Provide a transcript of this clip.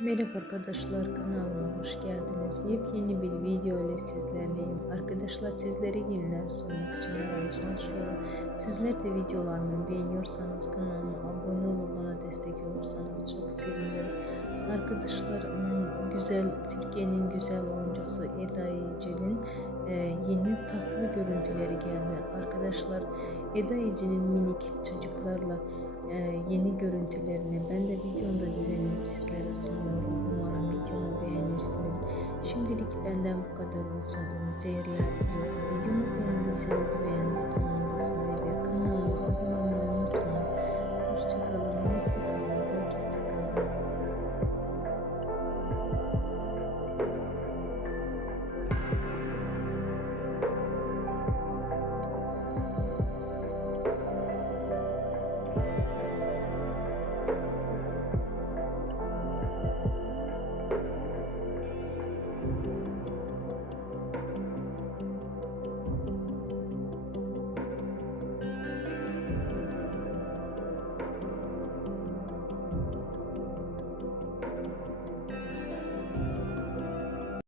Merhaba arkadaşlar kanalıma hoş geldiniz. Yepyeni bir video ile sizlerleyim. Arkadaşlar sizlere yeniler sunmak için her çalışıyorum. Sizler de videolarımı beğeniyorsanız kanalıma abone olup bana destek olursanız çok sevinirim. Arkadaşlar hmm, güzel Türkiye'nin güzel oyuncusu Eda Ece'nin e, yeni tatlı görüntüleri geldi. Arkadaşlar Eda Ece'nin minik çocuklarla e, yeni görüntülerini ben de videomda düzenleyip Şimdilik benden bu kadar olsun. Size yarayabiliyorum. Videomu beğendiyseniz beğen butonuna basmayı ve kanalıma abone olmayı unutmayın. Hoşçakalın.